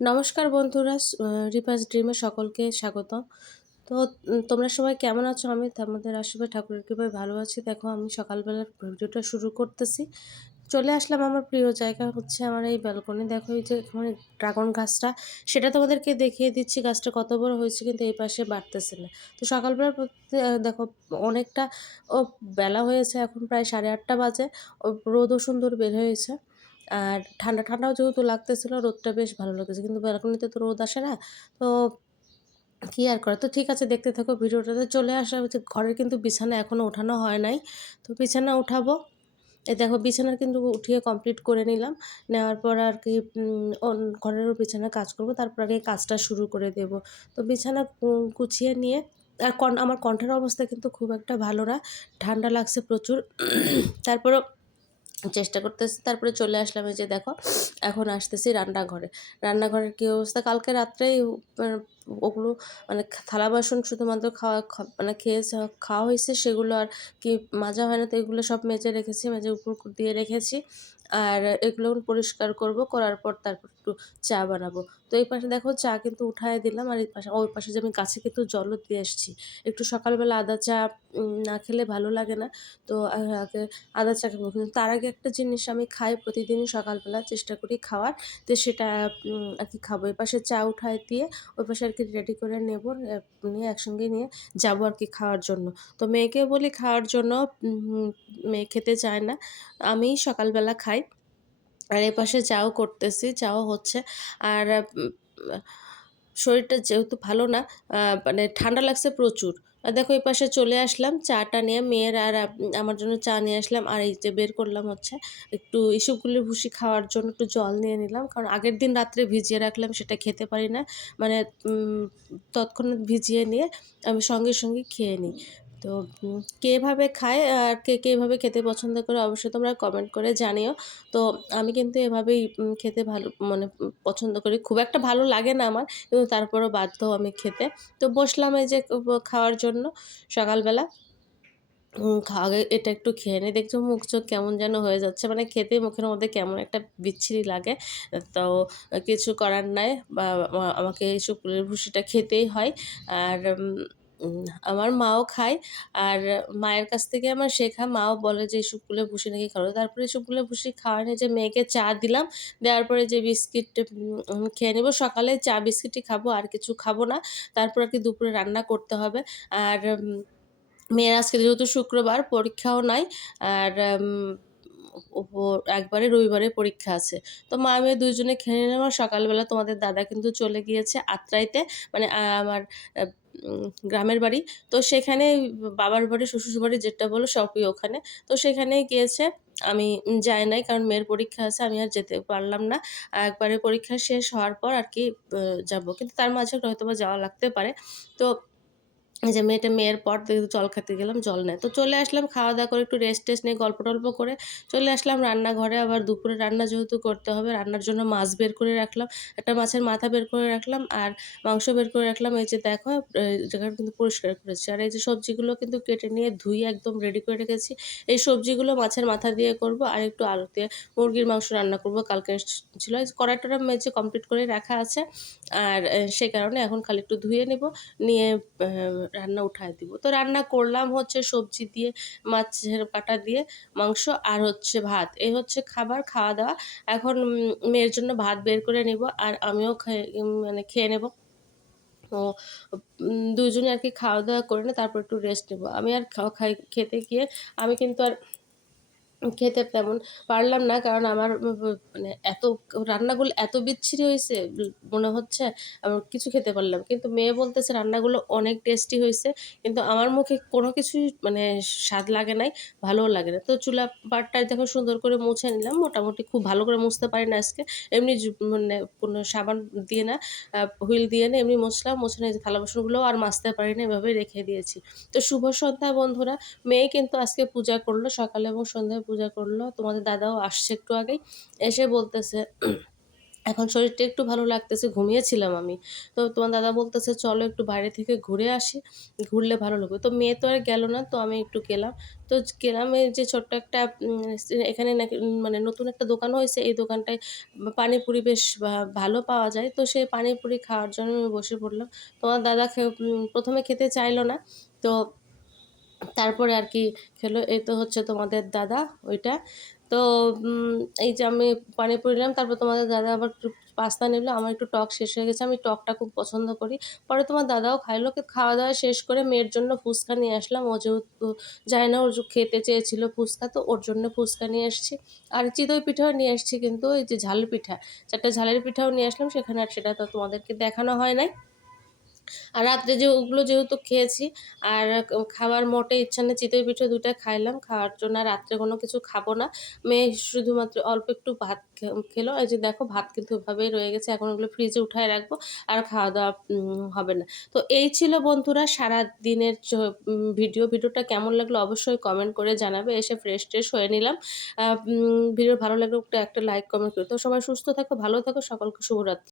নমস্কার বন্ধুরা, রিপাস ড্রিমে সকলকে স্বাগতম। তো তোমরা সবাই কেমন আছো? আমি তোমাদের আশীর্বাদ ঠাকুরের কৃপায় ভালো আছি। দেখো আমি সকালবেলা ভিডিওটা শুরু করতেছি। চলে আসলাম আমার প্রিয় জায়গা হচ্ছে আমার এই ব্যালকনি। দেখো এই যে এখানে ড্রাগন গাছটা, সেটা তোমাদেরকে দেখিয়ে দিচ্ছি গাছটা কত বড় হয়েছে, কিন্তু এই পাশে বাড়তেছে না। তো সকালবেলা দেখো অনেকটা বেলা হয়েছে, এখন প্রায় 8:30 বাজে। রোদও সুন্দর বের হয়েছে। আর ঠান্ডা ঠান্ডাও যেহেতু লাগতেছিল, রোদটা বেশ ভালো লাগতেছে, কিন্তু ব্যালকনিতে তো রোদ আসে না। তো কি আর করা, তো ঠিক আছে, দেখতে থাকো ভিডিওটাতে। চলে আসা হচ্ছে ঘরের, কিন্তু বিছানা এখনো ওঠানো হয় নাই। তো বিছানা উঠাবো। এই দেখো বিছানা কিন্তু উঠিয়ে কমপ্লিট করে নিলাম। নেওয়ার পর আর কি ঘরেরও বিছানার কাজ করব, তারপর আগে কাজটা শুরু করে দেব। তো বিছানা গুছিয়ে নিয়ে আর আমার কণ্ঠের অবস্থা কিন্তু খুব একটা ভালো না, ঠান্ডা লাগছে প্রচুর। তারপরও চেষ্টা করতেছি। তারপরে চলে আসলাম, এই যে দেখো এখন আসতেছি রান্নাঘরে। রান্নাঘরের কী অবস্থা, কালকে রাত্রেই ওগুলো মানে থালা বাসন শুধুমাত্র মানে খাওয়া হয়েছে, সেগুলো আর কি মাজা হয় না। তো এগুলো সব মেজে রেখেছি, মেজে উপর দিয়ে রেখেছি। আর এগুলো পরিষ্কার করব, করার পর তারপর একটু চা বানাবো। তো এই পাশে দেখো চা কিন্তু উঠায় দিলাম, আর এই পাশে ওই পাশে যে আমি গাছে কিন্তু জলও দিয়ে এসেছি। একটু সকালবেলা আদা চা না খেলে ভালো লাগে না। তো আগে আদা চা খাবো, কিন্তু তার আগে একটা জিনিস আমি খাই প্রতিদিনই সকালবেলা, চেষ্টা করি খাওয়ার। তো সেটা আর কি খাবো। এপাশে চা উঠায় দিয়ে ওই পাশে আর কি রেডি করে নেব, নিয়ে একসঙ্গে নিয়ে যাবো আর কি খাওয়ার জন্য। তো মেয়েকে বলি খাওয়ার জন্য, মেয়ে খেতে চায় না, আমিই সকালবেলা খাই। আর এপাশে চাও করতেছি, চাও হচ্ছে। আর শরীরটা যেহেতু ভালো না, মানে ঠান্ডা লাগছে প্রচুর। দেখো এপাশে চলে আসলাম চাটা নিয়ে, মেয়ের আর আমার জন্য চা নিয়ে আসলাম। আর এই যে বের করলাম হচ্ছে একটু ইসবগুলের ভুসি খাওয়ার জন্য একটু জল নিয়ে নিলাম, কারণ আগের দিন রাত্রে ভিজিয়ে রাখলাম, সেটা খেতে পারি না। মানে তৎক্ষণাৎ ভিজিয়ে নিয়ে আমি সঙ্গে সঙ্গে খেয়ে নিই। তো কে এভাবে খায় আর কে এভাবে খেতে পছন্দ করে অবশ্যই তোমরা কমেন্ট করে জানিও। তো আমি কিন্তু এভাবেই খেতে ভালো মানে পছন্দ করি। খুব একটা ভালো লাগে না আমার, কিন্তু তারপরেও বাধ্য আমি খেতে। তো বসলাম এই যে খাওয়ার জন্য সকালবেলা। আগে এটা একটু খেয়ে নিই। দেখছো মুখ চোখ কেমন যেন হয়ে যাচ্ছে। মানে খেতেই মুখের মধ্যে কেমন একটা বিচ্ছিরি লাগে। তো কিছু করার নাই। বা আমাকে এই শুকুরের ভুসিটা খেতেই হয়। আর আমার মাও খায়। আর মায়ের কাছ থেকে আমার শেখা। মাও বলে যে এই শুকুলের ভুসি নাকি খাওয়া। তারপরে শুকুলের ভুসি খাওয়া নিয়ে যে মেয়েকে চা দিলাম। দেওয়ার পরে যে বিস্কিট খেয়ে নেব। সকালে চা বিস্কিটই খাবো, আর কিছু খাবো না। তারপর আর কি দুপুরে রান্না করতে হবে। আর মেয়ের আজকে যেহেতু শুক্রবার, পরীক্ষাও নাই। আর একবারে রবিবারে পরীক্ষা আছে। তো মা মেয়ে ২ জনে খেয়ে নিলাম। আর সকালবেলা তোমাদের দাদা কিন্তু চলে গিয়েছে আত্রাইতে, মানে আমার আ গ্রামের বাড়ি। তো সেখানে বাবার বাড়ি, শ্বশুরবাড়ি যেটা বলো সবই ওখানে। তো সেখানেই গিয়েছে। আমি যাই নাই, কারণ মেয়ের পরীক্ষা আছে, আমি আর যেতে পারলাম না। একবারে পরীক্ষা শেষ হওয়ার পর আর কি যাবো। কিন্তু তার মাঝে হয়তোবা যাওয়া লাগতে পারে। তো এই যে মেয়ের পর জল খেতে গেলাম, জল নেয়। তো চলে আসলাম খাওয়া-দাওয়া করে একটু রেস্ট-টেস্ট নিয়ে গল্প-টল্প করে চলে আসলাম রান্নাঘরে। আবার দুপুরে রান্না যেহেতু করতে হবে, রান্নার জন্য মাছ বের করে রাখলাম। একটা মাছের মাথা বের করে রাখলাম, আর মাংস বের করে রাখলাম। এই যে দেখো জায়গাটা কিন্তু পরিষ্কার করেছি। আর এই যে সবজিগুলো কিন্তু কেটে নিয়ে ধুয়ে একদম রেডি করে রেখেছি। এই সবজিগুলো মাছের মাথা দিয়ে করব, আর একটু আলু দিয়ে মুরগির মাংস রান্না করব। কালকে ছিল। এই কড়াই-টড়াই মেজে কমপ্লিট করে রাখা আছে। আর সে কারণে এখন খালি একটু ধুয়ে নিব, নিয়ে রান্না উঠায় দিব। তো রান্না করলাম হচ্ছে সবজি দিয়ে, মাছের কাঁটা দিয়ে, মাংস আর হচ্ছে ভাত। এই হচ্ছে খাবার, খাওয়া-দাওয়া। এখন মেয়ের জন্য ভাত বের করে নিব, আর আমিও মানে খেয়ে নেব। তো ২ জনে আরকি খাওয়া-দাওয়া করে নিয়ে তারপর একটু রেস্ট নেব। আমি আর খেতে গিয়ে আমি কিন্তু আর খেতে তেমন পারলাম না। কারণ আমার মানে রান্নাগুলো এত বিচ্ছিরি হইছে, মনে হচ্ছে আমার কিছু খেতে পারলাম। কিন্তু মেয়ে বলতেছে রান্নাগুলো অনেক টেস্টি হইছে। কিন্তু আমার মুখে কোনো কিছুই মানে স্বাদ লাগে নাই, ভালোও লাগে না। তো চুলা পাড়টা দেখো সুন্দর করে মুছে নিলাম। মোটামুটি খুব ভালো করে মুছতে পারি না আজকে। এমনি মানে কোনো সাবান দিয়ে না, হুইল দিয়ে না, এমনি মুছলাম। মুছে নিয়ে যে থালা বাসনগুলোও আর মাজতে পারি না, এভাবেই রেখে দিয়েছি। তো শুভ সন্ধ্যা বন্ধুরা। মেয়ে কিন্তু আজকে পূজা করলো, সকালে এবং সন্ধ্যায় পূজা করলো। তোমাদের দাদাও আসছে একটু আগেই। এসে বলতেছে এখন শরীরটা একটু ভালো লাগতেছে, ঘুমিয়েছিলাম আমি। তো তোমার দাদা বলতেছে, "চলো একটু বাইরে থেকে ঘুরে আসি, ঘুরলে ভালো লাগবে।" তো মেয়ে তো আর গেল না, তো আমি একটু গেলাম। তো গেলাম এই যে ছোট্ট একটা এখানে নাকি মানে নতুন একটা দোকান হয়েছে, এই দোকানটায় পানিপুরি বেশ ভালো পাওয়া যায়। তো সেই পানিপুরি খাওয়ার জন্য আমি বসে পড়লাম। তোমার দাদা ১ম এ খেতে চাইল না। তো তারপরে আর কি খেলো। এই তো হচ্ছে তোমাদের দাদা ওইটা। তো উম এই যে আমি পানিপুরি নিলাম, তারপর তোমাদের দাদা আবার একটু পাস্তা নিলো। আমার একটু টক শেষ হয়ে গেছে। আমি টকটা খুব পছন্দ করি। পরে তোমার দাদাও খাইলো। খাওয়া-দাওয়া শেষ করে মেয়ের জন্য ফুচকা নিয়ে আসলাম। ও যেহেতু জানি না, ও খেতে চেয়েছিল ফুচকা, তো ওর জন্য ফুচকা নিয়ে এসেছি। আর চিতই পিঠাও নিয়ে এসেছি, কিন্তু এই যে ঝাল পিঠা, ৪ টা ঝালের পিঠাও নিয়ে আসলাম। সেখানে আর সেটা তো তোমাদেরকে দেখানো হয় নাই। আর রাত্রে যে ওগুলো যেহেতু খেয়েছি, আর খাওয়ার মোটে ইচ্ছা নেই, চিতই পিঠে ২ টা খাইলাম। খাওয়ার জন্য আর রাত্রে কোনো কিছু খাবো না। মেয়ে শুধুমাত্র অল্প একটু ভাত খেলো। এই যে দেখো, ভাত কিন্তু ওভাবেই রয়ে গেছে। এখন ওগুলো ফ্রিজে উঠায় রাখবো। আর খাওয়া-দাওয়া হবে না। তো এই ছিল বন্ধুরা সারাদিনের ভিডিও। ভিডিওটা কেমন লাগলো অবশ্যই কমেন্ট করে জানাবে। এসে ফ্রেশ-ট্রেশ হয়ে নিলাম। ভিডিও ভালো লাগলে একটা লাইক, কমেন্ট করো। তো সবাই সুস্থ থাকো, ভালো থাকো। সকলকে শুভরাত্রি।